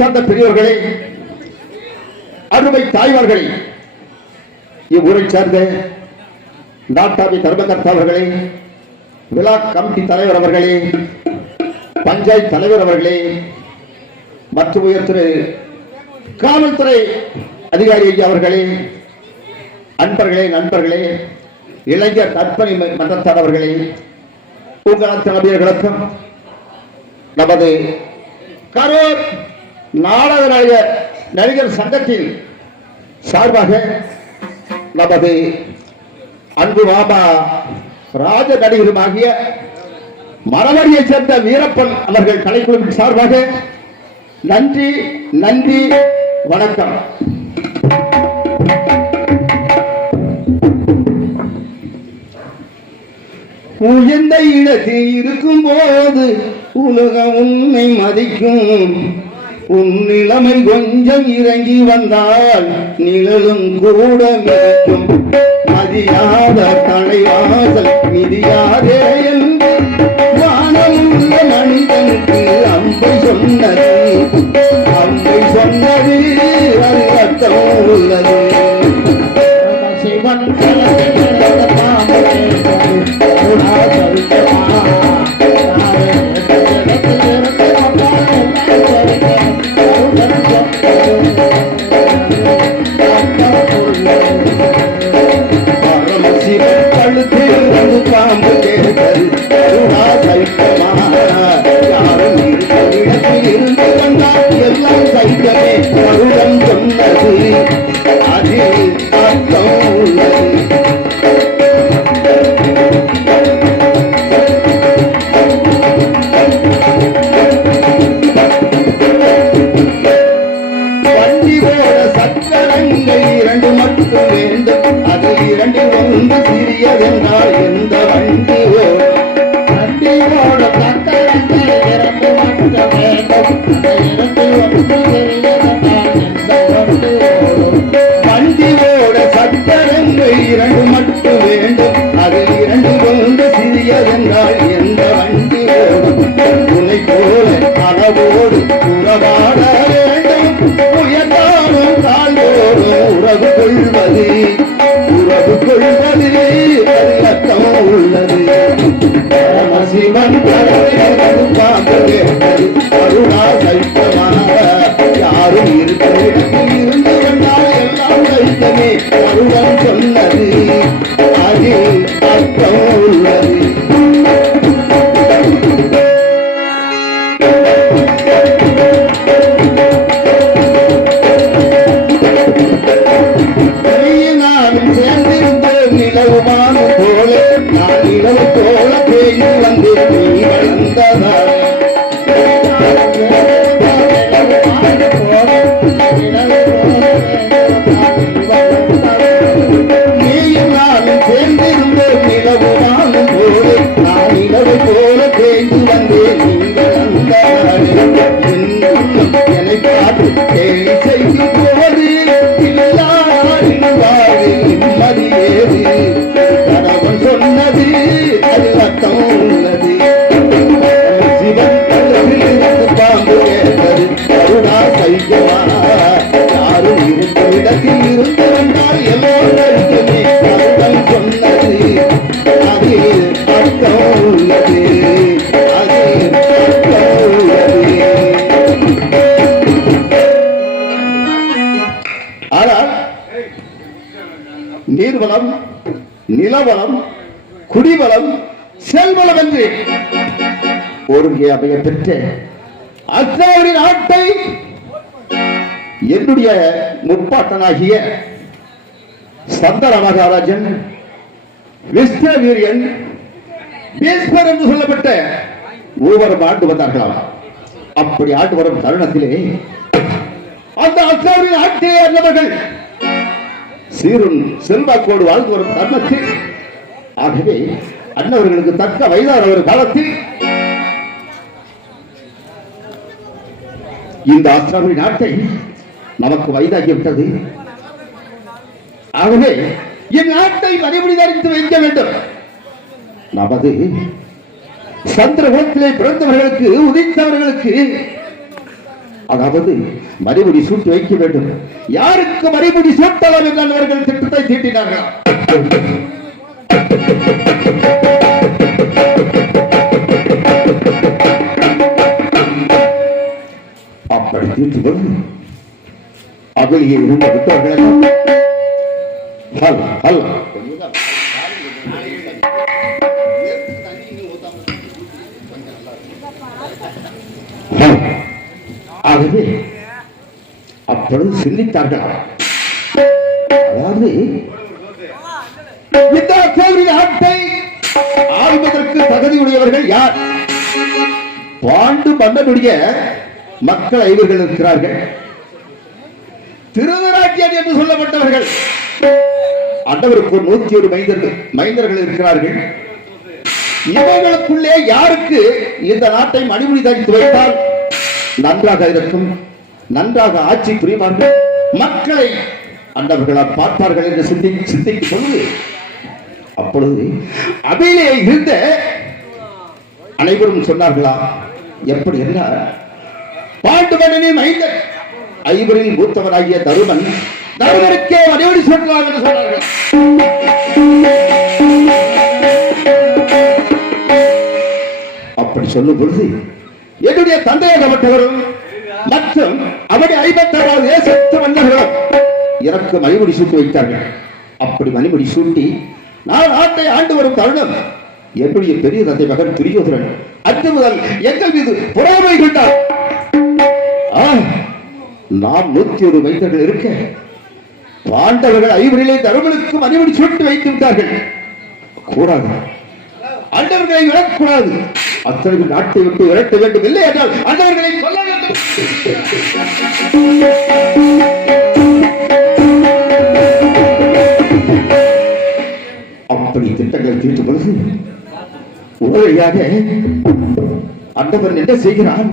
சார்ந்த பெரியவர்களே, அருமை தாய்மார்களே, இவ்வூரை சார்ந்த நாட்டாவி தர்மகர்த்தா அவர்களே, விழா கமிட்டி தலைவர் அவர்களே, பஞ்சாயத்து தலைவர் அவர்களே, மற்றும் உயர்திரு காவல்துறை அதிகாரி அவர்களே, அன்பர்களே, நண்பர்களே, இளைஞர் நற்பணி மன்றத்தார் அவர்களே, உங்கள் அத்தனை நமது கரூர் நாடக நடிகர் சங்கத்தின் சார்பாக நமது அன்பு மாமா ராஜ நடிகருமாகிய மரவடியை சேர்ந்த வீரப்பன் அவர்கள் கலைக்குழுவின் சார்பாக நன்றி நன்றி வணக்கம். உயர்ந்த இடத்தில் இருக்கும் போது உலகம் உன்னை மதிக்கும். உன் நிலைமை கொஞ்சம் இறங்கி வந்தால் நிழலும் கூட மிதிக்கும். மதியாத தலைவாசல் மிதியாதே என்று வானமுள்ள மனிதனுக்கு அம்பை சொன்னது அது அர்த்தம் உள்ளது. சிவன் பாம்பு கேட்டது யாரும் இருந்து வந்தால் எல்லாம் சைத்தமே சொன்னது. போல சக்கரங்கள் இரண்டு மட்டும் வேண்டும். அது இரண்டில் ஒன்று சிறியதென்றால் எந்த வண்டி ஓடும்? வண்டியோட சக்கரங்கள் இரண்டு மட்டும் வேண்டும். இரண்டில் ஒன்று சிறியதென்றால் எந்த வண்டி ஓடும்? வண்டியோட சக்கரங்கள் இரண்டு மட்டும் வேண்டும். அது இரண்டில் ஒன்று சிறியதென்றால் எந்த வண்டி ஓடும்? உன்னை போல அளவோடு உறவாட வேண்டும். உயர்ந்தாலும் தாழ்வோடும் உறவு கொள்வது அது அர்த்தம் உள்ளது. பரமசிவன் பாம்பு கேட்டது அருணா சைத்தமான யாரும் இருக்கிற இடத்தில் இருந்து வந்தால் எல்லாம் சைத்தமே அருணன் சொன்னது அதில் அர்த்தம் உள்ளது. நிலவுமானும் போல நான் நிலவு போல பேசி வந்தேன். நீ வளர்ந்ததால் நீயும் நானும் சேர்ந்திருந்தோம். நிலவுமானும் போல நான் நிலவு போல பேசி வந்தேன். நீ வளர்ந்ததால் என்னை பார்த்து கேள்வி செய்யும் போது நிம்மதியேது கணவன் சொன்னது அது அர்த்தம் உள்ளது. சிவன் கண்டத்திலிருந்து பாம்பு கேட்டது அருணா சைக்கியமா யாரும் இருக்கும் இடத்தில் இருந்து வந்தால் எல்லோருமே கருடன் சொன்னது அது அர்த்தம் உள்ளது. அது அர்த்தம் உள்ளது. ஆனால் நீர்வளம், நிலவளம், குடிவளம், செல்வளம் என்று ஒருங்கே அமைய பெற்ற அர்த்தாவரின் நாட்டை என்னுடைய முப்பாட்டனாகிய சந்தர மகாராஜன் விஷ்ணு வீரியன் பீஸ்வர் என்று சொல்லப்பட்ட மூவரும் ஆண்டு வந்தார்களாம். அப்படி ஆண்டு வரும் தருணத்திலே அந்த அர்த்தாவரின் நாட்டை அறிந்தவர்கள் சீரும் செல்வாக்கோடு வாழ்ந்து வரும் தருணத்தில் ஆகவே அன்னவர்களுக்கு தக்க வயதான ஒரு காலத்தில் இந்த ஆஸ்திரேலிய நாட்டை நமக்கு வயதாகிவிட்டது. ஆகவே இந்நாட்டை மறுபடி தரித்து வைக்க வேண்டும். நமது சந்திரகுலத்திலே பிறந்தவர்களுக்கு உதித்தவர்களுக்கு அதாவது மறுபடி சூட்டி வைக்க வேண்டும். யாருக்கு மறுபடி சூட்டலாம் என்றால் அவர்கள் திட்டத்தை தீட்டினார்கள். அப்படி தீட்டுவது அகலியை இருந்த விட்டவர்கள் ஆகவே அப்பொழுது சிந்தித்தார்களாம். அதாவது இந்த கோவில் ஆட்டை ஆள்வதற்கு தகுதியுடையவர்கள் யார்? பாண்டு மன்னனுடைய மக்கள் 5 இருக்கிறார்கள். திருவராட்சியன் என்று சொல்லப்பட்டவர்கள் அண்டவருக்கு 101 மைந்தர்கள் இருக்கிறார்கள். இவர்களுக்குள்ளே யாருக்கு இந்த நாட்டை மணிமுடி தரித்து வைத்தால் நன்றாக இருக்கும், நன்றாக ஆட்சி புரிவார்கள், மக்களை அண்டவர்களால் பார்ப்பார்கள் என்று சிந்திக்கும் பொழுது அப்பொழுது அவையிலே இருந்த அனைவரும் சொன்னார்களா? எப்படி என்றால் பாண்டு மன்னனின் மைந்தர் 5 மூத்தவனாகிய தருமனுக்கே மறுபடி சொல்லலாம் என்று சொன்னார்கள். அப்படி சொல்லும் பொழுது என்னுடைய தந்தையாகப்பட்டவரும் மற்றும் அவருடைய 56 தேசத்து மன்னர்களும் எனக்கு மணிமுடி சூட்டி வைத்தார்கள். அப்படி மணிமுடி சூட்டி நான் நாட்டை ஆண்டு வரும் தருணம் என்னுடைய பெரிய தந்தை மகன் துரியோதனன் அன்று முதல் எங்கள் மீது பொறாமை கொண்டார். நாம் 101 மைந்தர்கள் இருக்க பாண்டவர்கள் 5 தருமனுக்கு மணிமுடி சூட்டி வைத்து விட்டார்கள். கூடாது, அண்டவர்களை விடக்கூடாது, அத்தனை நாட்டை விட்டு விரட்ட வேண்டும். இல்லை என்றால் அண்டவர்களை சொல்ல வேண்டும். வழியாக அண்டவன் என்ன செய்கிறான்?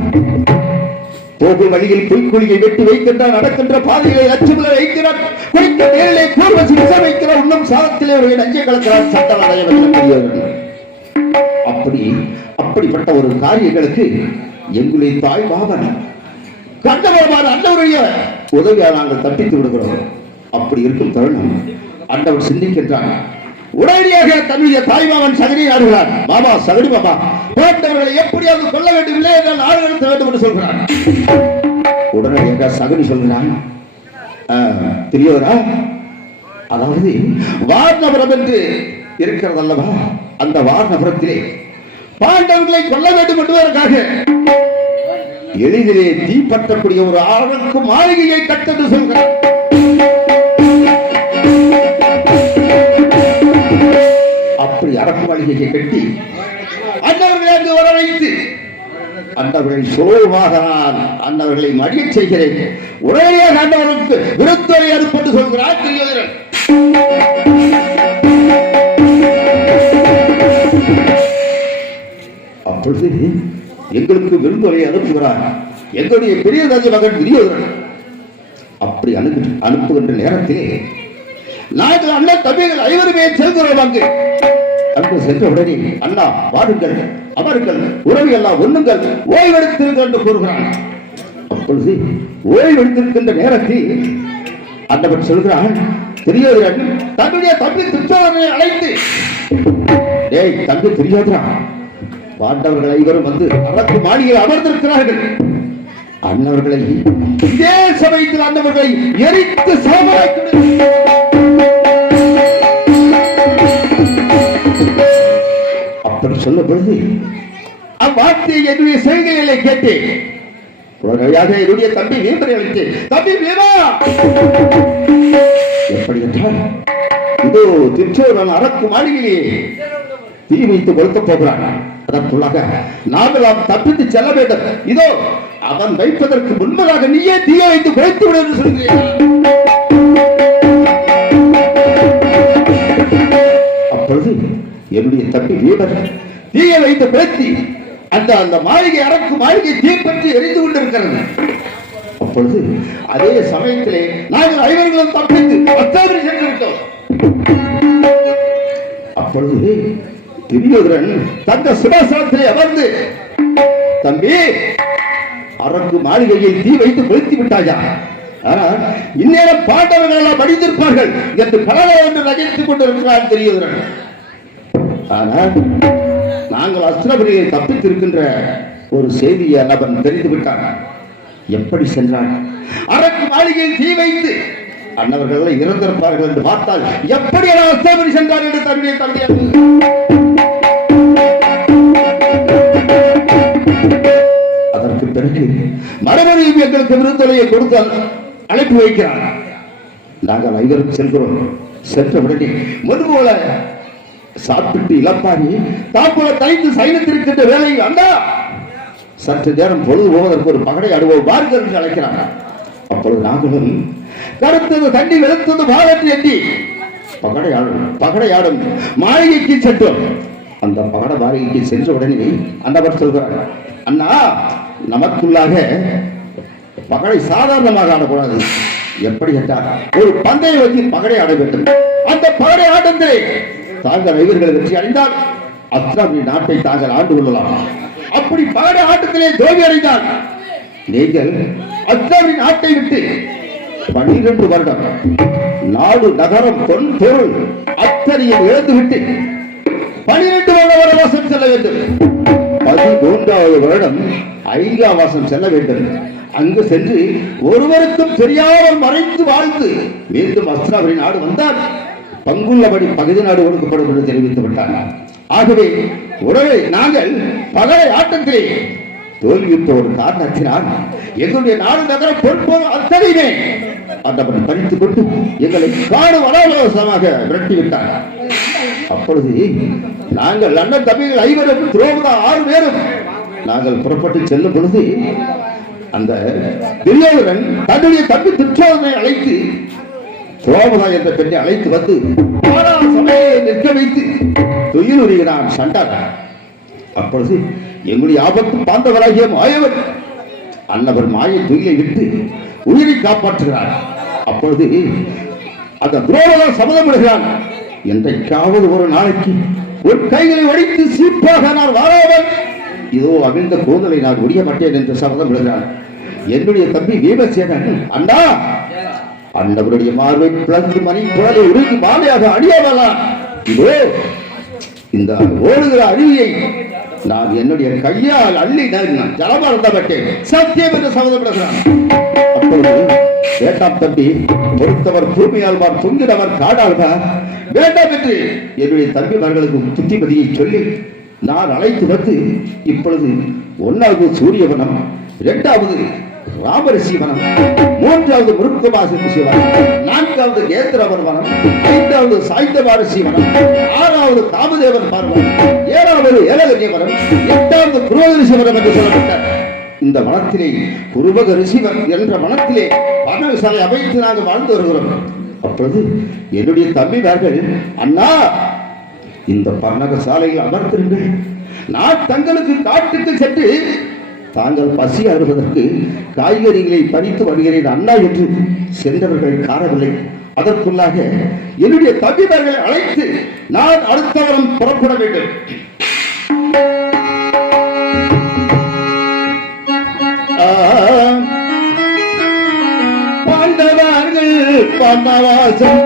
போகும் வழியில் புல்குழியை வெட்டி வைக்கின்றான், நடக்கின்ற பாதைகளை லட்சுமிகளை வைக்கிறான், குளிக்க நேரிலே கூர்வசி விச வைக்கிறான், இன்னும் சாதத்திலே ஒரு நஞ்சை கலக்கிறான், சட்டம் அடையவர்கள். அப்படிப்பட்ட ஒரு காரியங்களுக்கு எங்களுடைய தாய் பாவன் கண்டவரமான அண்டவருடைய உதவியால் நாங்கள் தப்பித்து விடுகிறோம். அப்படி இருக்கும் தருணம் அண்டவர் சிந்திக்கின்றான். உடனடியாக தன்னுடைய தாய்மாமன் சகனியை ஆடுகிறார். மாமா, சகடி மாமா, போட்டவர்களை எப்படியாவது கொள்ள வேண்டும், இல்லை என்றால் நாடு நடத்த வேண்டும் என்று சொல்கிறான். உடனடியாக சகனி சொல்கிறான், பெரியவரா, அதாவது வாரணபுரம் என்று இருக்கிறது அல்லவா, அந்த வாரணபுரத்திலே பாண்டவர்களை கொல்ல வேண்டும் என்பதற்காக எளிதிலே தீப்பற்றக்கூடிய ஒரு ஆளுக்கு மாளிகையை கட்ட என்று சொல்கிறார். அப்படி அரக்கு மாளிகையை கட்டி அன்னவர்களை அங்கு வர வைத்து அன்னவர்களை சோழமாக நான் அன்னவர்களை மடியச் செய்கிறேன். உடனடியாக அன்னவர்களுக்கு விருத்தரை அனுப்பட்டு சொல்கிறார் துரியோதனன். அப்பொழுது எங்களுக்கு விருந்துரை அனுப்புகிறார் எங்களுடைய பெரிய ராஜ மகன் துரியோதனன். அப்படி அனுப்புகின்ற நேரத்திலே நாங்கள் அண்ணன் தம்பிகள் ஐவருமே செல்கிறோம். அங்கு சென்ற உடனே, அண்ணா வாருங்கள், அமருங்கள், உறவு எல்லாம் ஒண்ணுங்கள், ஓய்வெடுத்திருங்கள் என்று கூறுகிறான். அப்பொழுது ஓய்வெடுத்திருக்கின்ற நேரத்தில் அண்ணன் சொல்கிறான், துரியோதனன் தன்னுடைய தம்பி துரியோதனனை அழைத்து, டேய் தம்பி துரியோதனா, பாண்டவர்கள் ஐவரும் வந்து அரக்கு மாளிகையில் அமர்ந்திருக்கிறார்கள். அண்ணவர்களை இதே சமயத்தில் அண்ணவர்களை எரித்து சமமாக்கி அப்படி சொல்ல பொழுது அவ்வார்த்தையை என்னுடைய செய்கைகளை கேட்டேன். உடனடியாக என்னுடைய தம்பி வீரரை அழைத்தேன். தம்பி வீரா, எப்படி என்றால் இதோ திருச்சோரன் அரக்கு மாளிகையிலே தீ வைத்து கொளுத்த போகிறான். அதற்குள்ளாக நாமெல்லாம் தப்பித்து செல்ல வேண்டும். இதோ அவன் வைப்பதற்கு முன்பதாக நீயே தீயை வைத்து குறைத்து விடு என்று சொல்கிறேன். அப்பொழுது என்னுடைய தம்பி வீரர் தீயை வைத்து குறைத்தி அந்த மாளிகை அரக்கு மாளிகை தீப்பற்றி எரிந்து கொண்டிருக்கிறது. அப்பொழுது அதே சமயத்திலே நாங்கள் ஐவர்களும் தப்பித்து அத்தாவரி சென்று விட்டோம். அப்பொழுது துரியோதனன் தந்த சிவாசனத்திலே அமர்ந்து, தம்பி அரக்கு மாளிகையில் தீ வைத்து கொளுத்தி விட்டாயா? ஆனால் இந்நேரம் பாண்டவர்கள் எல்லாம் அடித்திருப்பார்கள் என்று கலவை ஒன்று நகைத்துக் கொண்டிருக்கிறார் துரியோதனன். ஆனால் நாங்கள் அஸ்திரபுரியை தப்பித்திருக்கின்ற ஒரு செய்தியை அவன் தெரிந்து விட்டான். எப்படி சென்றான்? அரக்கு மாளிகையில் தீ வைத்து அன்னவர்கள் இறந்திருப்பார்கள் என்று பார்த்தால் எப்படி அஸ்திரபுரி சென்றார் என்று தன்னுடைய தம்பி பிறகு மறுபடியும் எங்களுக்கு விருந்தொலையை கொடுத்து அழைப்பு வைக்கிறார். நாங்கள் ஐவரும் செல்கிறோம். சென்ற உடனே முன்போல சாப்பிட்டு இழப்பாரி தாப்போல தலைத்து சைனத்திருக்கின்ற வேலையை அண்ணா சற்று நேரம் பொழுது போவதற்கு ஒரு பகடை ஆடுவோம் வார்கள் என்று அழைக்கிறாங்க. அப்பொழுது நாங்களும் கருத்தது தண்ணி வெளுத்தது வாழற்றி எட்டி பகடையாடும் மாளிகைக்கு சென்றோம். அந்த பகட மாளிகைக்கு சென்ற உடனே அண்ணவர் சொல்கிறார், அண்ணா நமக்குள்ளாக பகடை சாதாரணமாக ஆடக்கூடாது. எப்படி என்றால் ஒரு பந்தய வச்சு பகடை ஆட வேண்டும். அந்த பகடை ஆட்டத்திலே தாங்கள் ஐவர்களை வெற்றி அடைந்தால் அஸ்திரபுரி நாட்டை தாங்கள் ஆண்டு கொள்ளலாம். அப்படி பகடை ஆட்டத்திலே தோல்வி அடைந்தால் நீங்கள் அஸ்திரபுரி நாட்டை விட்டு 12 வருடம் நாடு நகரம் பொன் பொருள் அத்தனையும் இழந்துவிட்டு 12 வருட வனவாசம் செல்ல வேண்டும். 13வது வருடம் ஐகாவாசம் செல்ல வேண்டும். அங்கு சென்று ஒருவருக்கும் தெரியாமல் மறைத்து வாழ்ந்து மீண்டும் அஸ்திரபுரி நாடு வந்தால் பங்குள்ளபடி பகுதி நாடு ஒடுக்கப்படும் என்று தெரிவித்து விட்டார். ஆகவே உடனே நாங்கள் பகலை ஆட்டத்திலே தோல்வியுற்ற ஒரு காரணத்தினால் எங்களுடைய நாடு நகர பொறுப்போம் அத்தனையுமே அந்தபடி பறித்துக் கொண்டு எங்களை காணும் அனாவசியமாக விரட்டிவிட்டார். அப்பொழுது நாங்கள் அண்ணன் தம்பிகள் ஐவரும் துரோபதா 6 பேரும் நாங்கள் புறப்பட்டு செல்லும் பொழுது அந்த துரியோதனன் தன்னுடைய தம்பி துரியோதனனை அழைத்து துரோபதா என்ற பெண்ணை அழைத்து வந்து சமையை நிற்க வைத்து துயிலுரிகிறான் சண்டான். அப்பொழுது எங்களுடைய ஆபத்து பாந்தவராகிய மாயவன் அன்னவர் மாய துயிலை விட்டு உயிரை காப்பாற்றுகிறார். அப்பொழுது அந்த துரோகர் சபதமிடுகிறான், என்றைக்காவது ஒரு நாளைக்கு ஒரு கைகளை ஒடித்து சீப்பாக நான் வாராமல் இதோ அவிழ்ந்த கூந்தலை நான் முடிய மாட்டேன் என்று சபதம் விடுகிறான். என்னுடைய தம்பி வீமசேனன், அண்ணா அண்டவருடைய மார்பை பிளந்து மணி குரலை உருகி மாலையாக அடியவலா, இதோ இந்த ஓடுகிற அருவியை நான் என்னுடைய கையால் அள்ளி நான் ஜலமறந்தப்பட்டேன் சத்தியம் என்று சபதப்படுகிறான். அப்பொழுது வேண்டாம் தம்பி, பொறுத்தவர் பூமியாழ்வார் துங்கினவர் காடாழ்வார் வேண்டாம் என்று என்னுடைய தம்பிமார்களுக்கு புத்திமதியை சொல்லி நான் அழைத்து வந்து இப்பொழுது 1வது சூரியவனம், 2வது ராமரிஷி வனம், 3வது முருக்கமாசி வனம், 4வது கேந்திரவன் வனம், 5வது சாய்ந்தவாரிசி வனம், 6வது காமதேவன் பார்வனம், 7வது ஏலகன்ய வனம், 8வது குருவகரிசி வனம் என்று சொல்லப்பட்ட இந்த வனத்திலே குருவக ரிஷிவர் என்ற வனத்திலே பர்ணசாலை அமைத்து நாங்கள் வாழ்ந்து வருகிறோம். அப்பொழுது என்னுடைய தம்பிமார்கள், அண்ணா இந்த பர்ணக சாலையில் அமர்த்திருங்கள், நான் தங்களுக்கு காட்டுக்கு சென்று தாங்கள் பசி அறுவதற்கு காய்கறிகளை பறித்து வருகிறேன் அண்ணா என்று சென்றவர்கள் காணவில்லை. அதற்குள்ளாக என்னுடைய தம்பிமார்களை அழைத்து நான் அடுத்த வாரம் புறப்பட வேண்டும். பாண்டவர்கள் பன்னவாசம்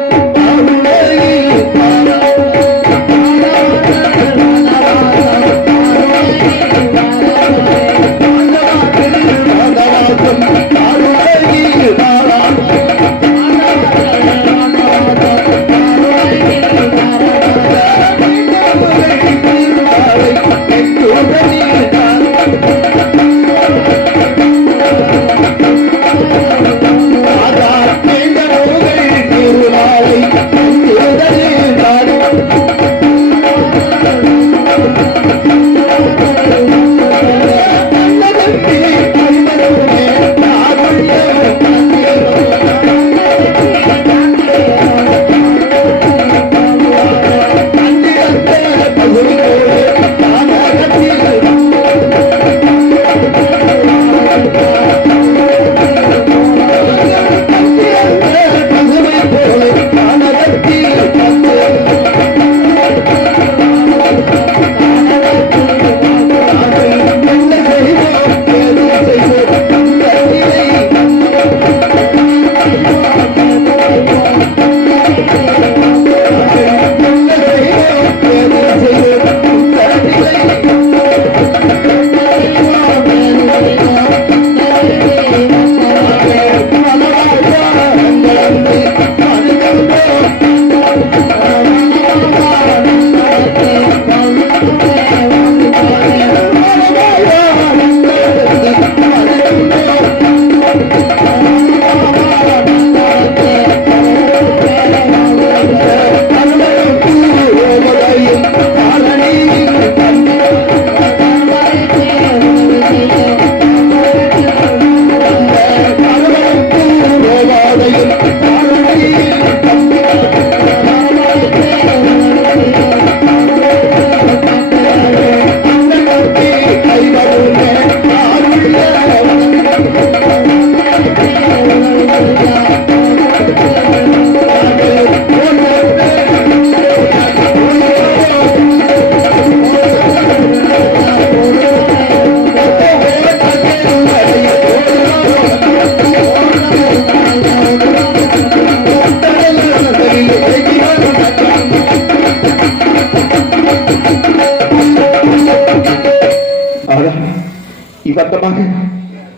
இவ்வட்டமாக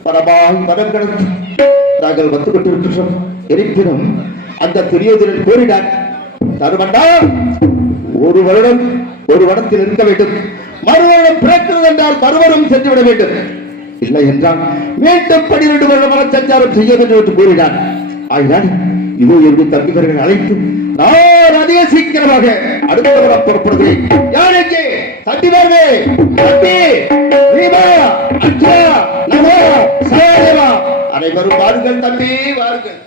பரமாய் மனம் கடந்து நாங்கள் வந்து கொண்டிருக்கிறோம். இருப்பினும் அந்த துரியோதனன் கூறினார், தருமண்டா ஒரு வருடம் ஒரு வனத்தில் இருக்க வேண்டும், மறுவருடம் பிறக்கிறது என்றால் மறுவரும் சென்றுவிட வேண்டும், இல்லை என்றால் மீண்டும் 12 வருடம் வன சஞ்சாரம் செய்ய வேண்டும் என்று கூறினார். ஆகினால் இதோ என்னுடைய தம்பிவர்கள் அழைத்து நான் அதிக சீக்கிரமாக அடுத்த வாரம் புறப்படுகிறேன். யாருக்கு தம்பிவர்களே, தம்பி ரீமா, அச்சா, நமோ, சயாதேவா, அனைவரும் வாருங்கள் தம்பி, வாருங்கள்.